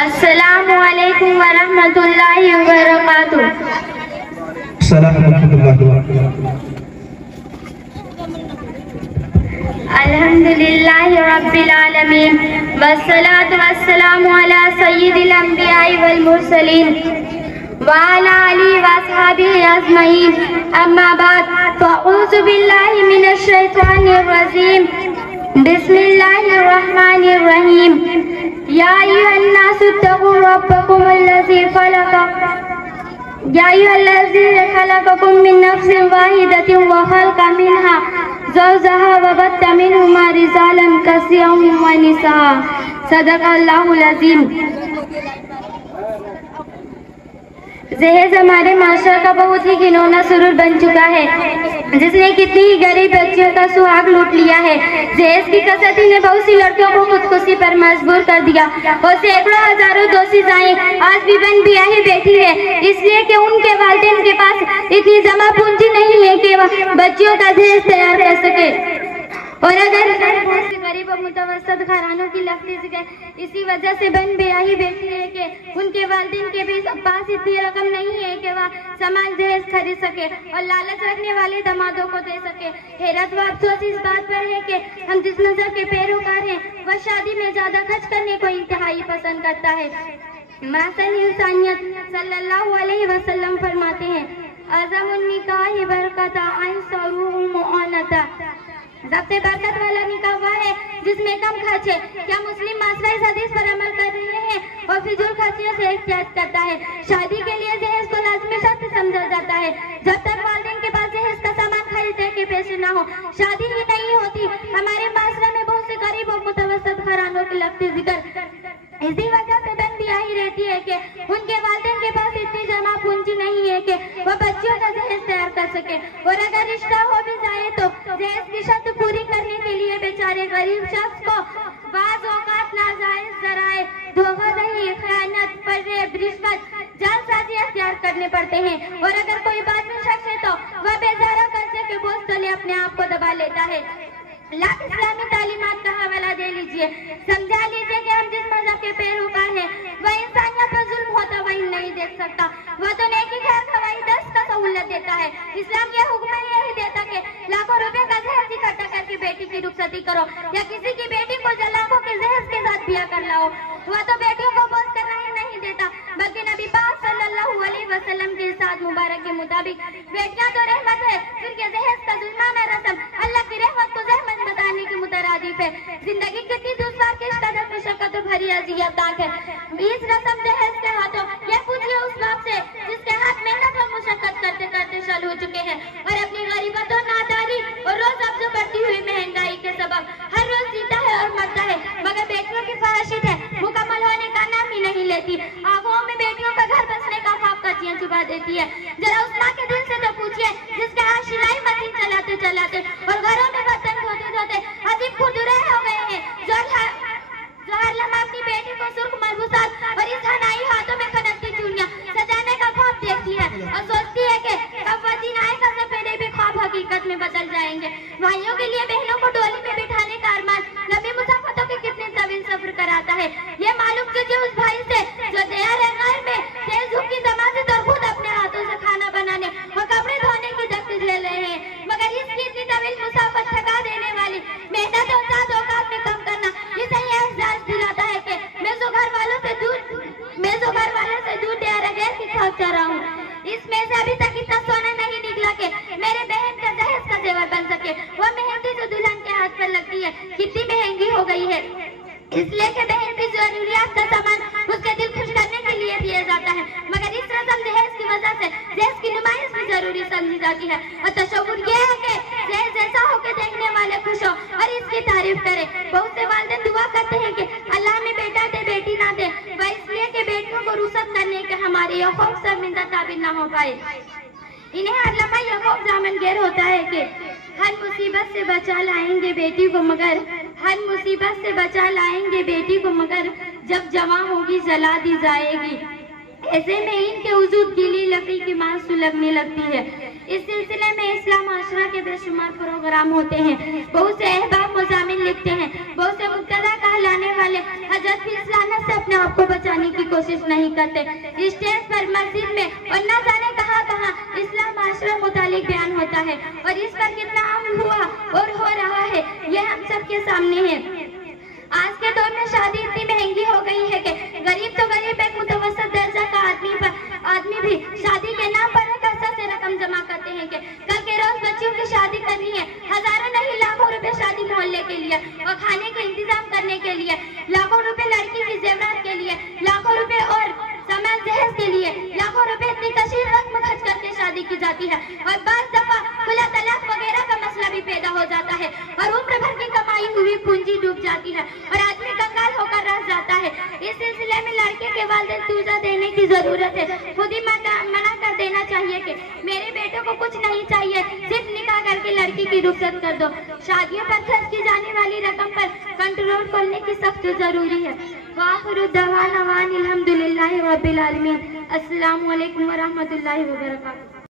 अस्सलामु अलैकुम व रहमतुल्लाहि व बरकातुहू। अल्हम्दुलिल्लाहि रब्बिल आलमीन वस्सलातु वस्सलामु अला सय्यिदिल अंबिया'i वल मुरसलीन व अला आलिहि व अस्हाबिहि अजमईन। अम्मा बाद फ़अऊज़ु बिल्लाहि मिनश शैतानिर रजीम। बिस्मिल्लाहिर रहमानिर रहीम। या अय्युहन्नासु इत्तक़ू रब्बकुमुल्लज़ी खलक़कुम मिन नफ्सिन वाहिदतिन व खलक़ा मिनहा ज़ौजहा व बस्सा मिनहुमा रिजालन कसीरन व निसाअ। सदक़ल्लाहुल अज़ीम। जहेज हमारे माशरा का बहुत ही घिनौना सुरूर बन चुका है, जिसने कितनी ही गरीब बच्चियों का सुहाग लूट लिया है। जहेज की कसरती ने बहुत सी लड़कियों को खुदकुशी पर मजबूर कर दिया और सैकड़ों हजारों दोषीज़ाएं आज भी बन बियाही बैठी है, इसलिए कि उनके वालिदैन के पास इतनी जमा पूंजी नहीं है कि वह बच्चियों का जहेज तैयार कर सके। और अगर गरीब और मुतवस्सित घरानों की लफ्ज़ इसी वजह से बन बेयाही बैठी है कि उनके वालिदैन के भी पास इतनी रकम नहीं है कि वह सामान दहेज खरीद सके और लालच रखने वाले दामादों को दे सके। हैरत व अफसोस इस बात पर है कि हम जिस मज़हब के पैरोकार हैं वह शादी में ज्यादा खर्च करने को इंतहाई पसंद करता है। महसन इंसानियत सल्लल्लाहु अलैहि वसल्लम फरमाते हैं, अज़मुन निकाह बरकता अनसरुहु मुआनता। सबसे बरकत वाला निकाह वह है जिसमें कम खर्च है। क्या मुस्लिम माशरा इस हदीस पर अमल कर रहे हैं और फिजूल खर्चियों से एहतियात करता है। शादी के लिए दहेज को लाज़मी शर्त समझा जाता है। जब तक वालिदैन के पास दहेज का सामान खरीदने के पैसे न हो शादी ही नहीं होती। हमारे माशरा में बहुत से गरीब और मुतवस्सित घरानों की लफ्ज़ जिक्र इसी वजह से बन बियाही रहती है कि उनके वालिदैन के पास इतनी जमा पूंजी नहीं है कि वह बच्चियों का दहेज तैयार कर सके। और अगर रिश्ता हो भी जाए तो दहेज की शर्त पूरी करने के लिए बेचारे गरीब शख्स को बाज़ औक़ात नाजायज़ ज़राए, धोखाधड़ी, खयानत, फरेब, रिश्वत, जालसाजी अख्तियार करने पड़ते हैं। और अगर कोई बादशाह शख्स है तो वह बेचारा कर्जे के बोझ तले अपने आप को दबा लेता है। लाख इस्लामी तालीमात का हवाला दे लीजिए, समझा लीजिए कि हम जिस मज़हब के पैरोकार हैं वह इंसानियत पर जुल्म होता वही नहीं देख सकता। वह तो नेकी खैर खवाई 10 का सहूलत देता है। इस्लाम यह हुक्म यही देता कि लाखों रुपए का दहेज इकट्ठा करके बेटी की रुखसती करो या किसी की बेटी को लाखों के दहेज के साथ ब्याह कर लाओ। वह तो बेटियों को बोझ करना ही नहीं देता, बल्कि नबी पाक सल्लल्लाहु अलैहि वसल्लम के इरशाद मुबारक के मुताबिक बेटियां तो रहमत है, फिर ये दहेज का जुल्माना रस्म अल्लाह की रहमत को ज़हमत बताने की मुतरादिफ है। जिंदगी कितनी दुश्वार किस कदर मुशक्कत भरी अज़ियतनाक है। इस रस्म दहेज के हाथों यह पूछिए उस बाप से जिसके हाथ मेहनत और मुशक्कत करते करते शल हो चुके हैं और अपनी गरीबत और नादारी और रोज अफज़ो बढ़ती हुई महंगाई के सबब हर रोज जीता है और मरता है, मगर बेटियों की ख्वाहिशें है मुकम्मल होने का नाम ही नहीं लेती। आंखों में बेटियों का घर बसने का ख्वाब कचियां चुभा देती है। जरा उस माँ के दिल से तो पूछिए जिसके हाथ सिलाई मशीन चलाते चलाते और घरों में बर्तन धोते धोते अजीब खुरदुरे हो गए हैं, जो हर लम्हा अपनी बेटी को सुर्ख मलबूसात और इस हनाई हाथों में खनकती चूड़ियां सजाने का ख्वाब देखती है और सोचती है कि कब वह दिन आएगा से पहले भी ख्वाब हकीकत में बदल जाएंगे। भाइयों के लिए बहनों को डोली में बिठाने का अरमान लंबी मुसाफतों के कितने तवील सफर कराता है। ये मालूम कीजिए उस भाई से जो तैयार है घर में तेज धूप की दमाज़त और खुद अपने हाथों से खाना बनाने और कपड़े धोने की दफ्तर ले रहे हैं, मगर इसकी इतनी तवील मुसाफत थका देने वाली मेहनत और साथ औकात में कम करना इसे एहसास दिलाता है कि मैं जो घर वालों से दूर डेरा गैर की खाक चाह रहा हूँ। इसमें से अभी तक इतना सोना नहीं निकला कि मेरे बहन का दहेज का जेवर बन सके। वह मेहंदी जो दुल्हन के हाथ पर लगती है कितनी महंगी हो गई है, इसलिए कि बहन की जरूरियात का सामान उसके दिल खुश करने के लिए दिया जाता है, मगर इस रस्म दहेज की वजह से दहेज की नुमाइश भी जरूरी समझी जाती है। और तशव्वुर यह है कि दहेज ऐसा हो कि देखने वाले खुश हो और इसकी तारीफ करे। बहुत से वालिदैन दुआ करते हैं कि अल्लाह में बेटा दे बेटी ना दे, वह इसलिए कि बेटियों को रुखसत करने के हमारे यह खौफ शर्मिंदा ताबिर न हो पाए। इन्हें हर लम्हा यह खौफ दामनगीर होता है कि हर मुसीबत से बचा लाएंगे बेटी को, मगर हर मुसीबत से बचा लाएंगे बेटी को, मगर जब जवां होगी जला दी जाएगी। ऐसे में इनके वजूद गीली लकड़ी की मांस सुलगने लगती है। इस सिलसिले में इस्लाम माशरा के बेशुमार प्रोग्राम होते हैं। बहुत से अहबाब मज़ामिन लिखते हैं, बहुत से मुक्तदा कहलाने वाले हजरत भी इस लानत से अपने आप को बचाने कोशिश नहीं करते। स्टेज पर, मस्जिद में और न जाने कहाँ कहाँ इस्लाम माशरा मुतालिक बयान होता है और इस पर कितना अमल हुआ और हो रहा है ये हम सबके सामने है। आज के दौर में शादी इतनी महंगी हो गई है कि गरीब तो गरीब, एक मुतवसत दर्जा का आदमी भी शादी के नाम पर कसरत से रकम जमा करते हैं कि कल के रोज बच्चियों की शादी करनी है। हजारों नहीं लाखों रुपए शादी मोहल्ले के लिए और खाने के इंतजाम करने के लिए, लाखों रुपए लड़की की जेवरात के लिए, लाखों रुपए और सामान जहेज के लिए, लाखों रुपए इतनी कशीर रकम खर्च करके शादी की जाती है और बार दफा खुला तलाक वगैरह का मसला भी पैदा हो जाता है और उम्र भर की कमाई हुई पूंजी डूब जाती है और आदमी कंगाल होकर रह जाता है। इस सिलसिले में लड़के के वालिदैन तूजा देने की जरूरत है। खुद ही मना कर देना चाहिए कि मेरे बेटे को कुछ नहीं चाहिए, सिर्फ निकाह करके लड़की की रुखसत कर दो। शादियों पर खर्च की जाने वाली रकम पर कंट्रोल करने की सख्त जरूरी है। वाखिरु दवाना अनिल हम्दुलिल्लाहि रब्बिल आलमीन। अस्सलामु अलैकुम व रहमतुल्लाहि व बरकातुहू।